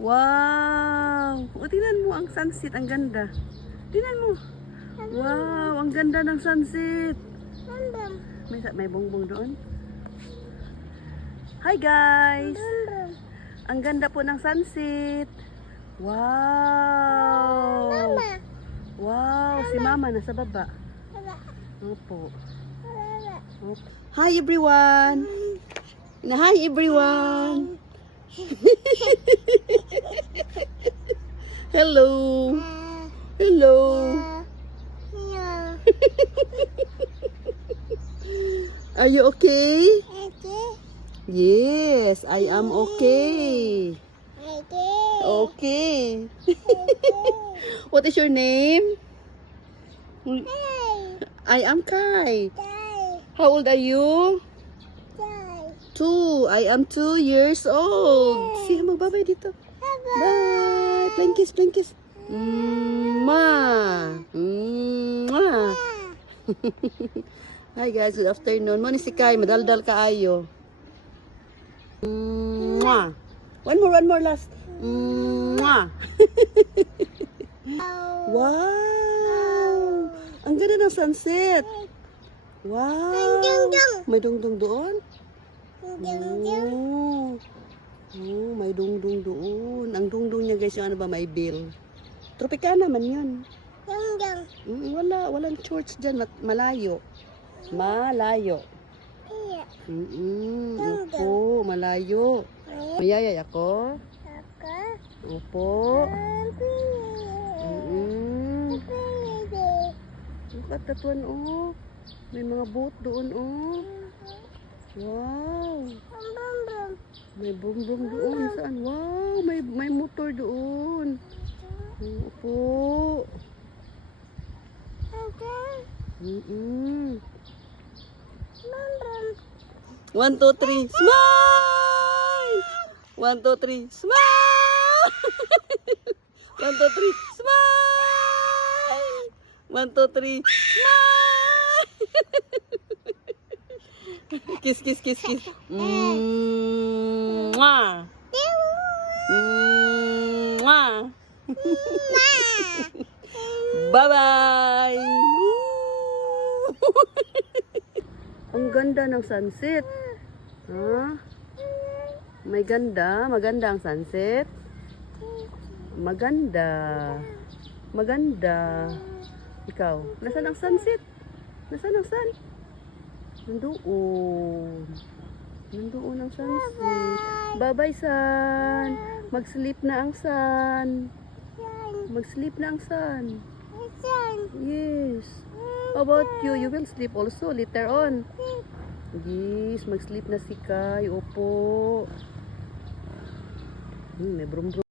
Wow! O, tingnan mo ang sunset. Ang ganda. Tingnan mo. Wow! Ang ganda ng sunset. May bongbong doon. Hi guys! Ang ganda po ng sunset. Wow! Wow! Si Mama nasa baba. Opo. Hi everyone! Hi everyone! Hello! Hello! Are you okay? Yes, I am okay. Okay. What is your name? I am Kai. How old are you? 2. I am 2 years old. Sige, magbabay dito. Bye. Plain kiss, plain kiss. Mwah. Mwah. Hi guys, good afternoon. Mo ni si Kai, madaldal kaayo. Mwah. One more last. Mwah. Wow. Ang ganda ng sunset. Wow. May dungdung doon? Oh. Oh, may dungdung doon. Ang dungdung niya guys, yung ano ba, may bill. Tropicana man yun. Walang church dyan. Malayo. Malayo. Opo, malayo. Mayayay ako? Opo. Look at that one, oh. May mga boat doon, oh. Wow. May bum-bum doon. Saan? Wow, may motor doon. Opo. 1, 2, 3, smile! 1, 2, 3, smile! 1, 2, 3, smile! 1, 2, 3, smile! Kiss, kiss, kiss, kiss. Mwah! Mwah! Bye-bye! Ang ganda ng sunset. Ha? May ganda. Maganda ang sunset. Maganda. Maganda. Ikaw, nasaan ang sunset? Nasaan ang sun? Nandoon. Nandoon ang sunset. Bye-bye, sun. Mag-sleep na ang sun. Mag-sleep na ang sun. Yes. How about you? You will sleep also later on. Yes, mag-sleep na si Kai. Opo. May brum-brum.